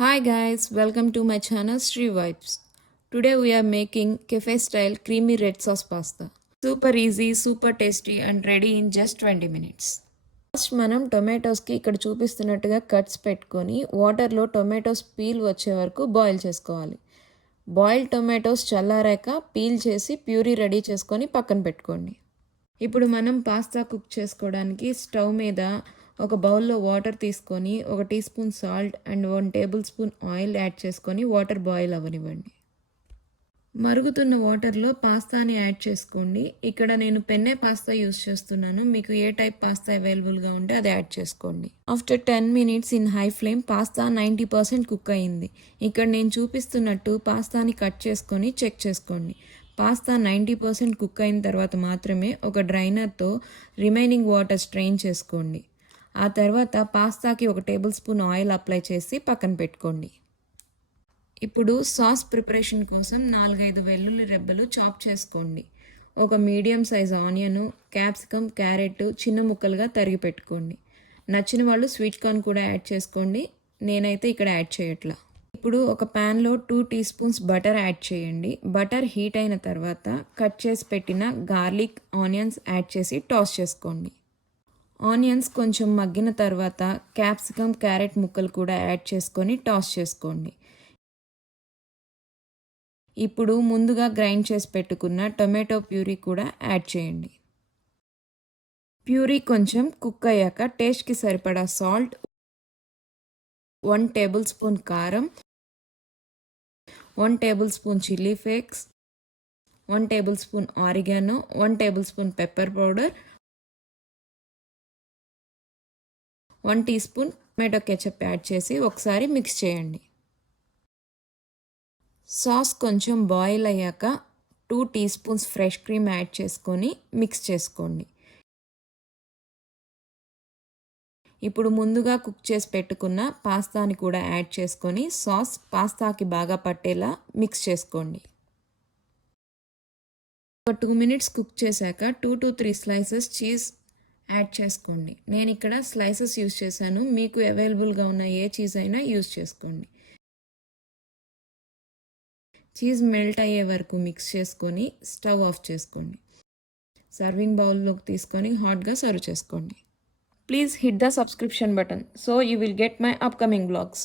Hi guys, welcome to my channel Sri Vibes. Today we are making cafe style creamy red sauce pasta. Super easy, super tasty and ready in just 20 minutes. First మనం టొమాటోస్కి ఇక్కడ చూపిస్తున్నట్టుగా cuts పెట్టుకొని వాటర్లో tomatoes peel వచ్చే వరకు boil చేసుకోవాలి. Boiled tomatoes చల్లారాక peel చేసి ప్యూరీ రెడీ చేసుకొని పక్కన పెట్టుకోండి. ఇప్పుడు మనం పాస్తా కుక్ చేసుకోవడానికి స్టవ్ మీద ఒక బౌల్లో వాటర్ తీసుకొని 1 teaspoon salt and 1 tablespoon oil add చేసుకొని వాటర్ బాయిల్ అవ్వనివ్వండి. మరుగుతున్న వాటర్లో పాస్తాని యాడ్ చేసుకోండి. ఇక్కడ నేను పెన్నే పాస్తా యూస్ చేస్తున్నాను. మీకు ఏ టైప్ పాస్తా అవైలబుల్గా ఉంటే అది యాడ్ చేసుకోండి. After 10 minutes in high flame pasta 90% cook అయింది. ఇక్కడ నేను చూపిస్తున్నట్టు పాస్తాని కట్ చేసుకొని చెక్ చేసుకోండి. పాస్తా 90% కుక్ అయిన తర్వాత మాత్రమే ఒక డ్రైనర్తో రిమైనింగ్ వాటర్ స్ట్రెయిన్ చేసుకోండి. ఆ తర్వాత పాస్తాకి 1 టేబుల్ స్పూన్ ఆయిల్ అప్లై చేసి పక్కన పెట్టుకోండి. ఇప్పుడు సాస్ ప్రిపరేషన్ కోసం 4-5 వెల్లుల్లి రెబ్బలు చాప్ చేసుకోండి. ఒక medium size onion, capsicum, carrot చిన్న ముక్కలుగా తరిగి పెట్టుకోండి. నచ్చిన వాళ్ళు స్వీట్ కార్న్ కూడా యాడ్ చేసుకోండి. నేనైతే ఇక్కడ యాడ్ చేయట్లా. ఇప్పుడు ఒక ప్యాన్లో 2 టీ స్పూన్స్ బటర్ యాడ్ చేయండి. బటర్ హీట్ అయిన తర్వాత కట్ చేసి పెట్టిన గార్లిక్, ఆనియన్స్ యాడ్ చేసి టాస్ చేసుకోండి. ఆనియన్స్ కొంచెం మగ్గిన తర్వాత క్యాప్సికమ్, క్యారెట్ ముక్కలు కూడా యాడ్ చేసుకొని టాస్ చేసుకోండి. ఇప్పుడు ముందుగా గ్రైండ్ చేసి పెట్టుకున్న టొమాటో ప్యూరీ కూడా యాడ్ చేయండి. ప్యూరీ కొంచెం కుక్ అయ్యాక టేస్ట్కి సరిపడా సాల్ట్, 1 టేబుల్ స్పూన్ కారం, 1 tablespoon chilli flakes, 1 tablespoon oregano, 1 tablespoon pepper powder, 1 teaspoon tomato ketchup add చేసి ఒకసారి మిక్స్ చేయండి. సాస్ కొంచెం బాయిల్ అయ్యాక 2 teaspoons fresh cream add చేసుకొని మిక్స్ చేసుకోండి. ఇప్పుడు ముందుగా కుక్ చేసి పెట్టుకున్న పాస్తాని కూడా యాడ్ చేసుకొని సాస్ పాస్తాకి బాగా పట్టేలా మిక్స్ చేసుకోండి. ఒక 2 మినిట్స్ కుక్ చేశాక 2 to 3 స్లైసెస్ చీజ్ యాడ్ చేసుకోండి. నేను ఇక్కడ స్లైసెస్ యూస్ చేశాను. మీకు అవైలబుల్గా ఉన్న ఏ చీజ్ అయినా యూస్ చేసుకోండి. చీజ్ మెల్ట్ అయ్యే వరకు మిక్స్ చేసుకొని స్టవ్ ఆఫ్ చేసుకోండి. సర్వింగ్ బౌల్లోకి తీసుకొని హాట్గా సర్వ్ చేసుకోండి. Please hit the subscription button so you will get my upcoming blogs.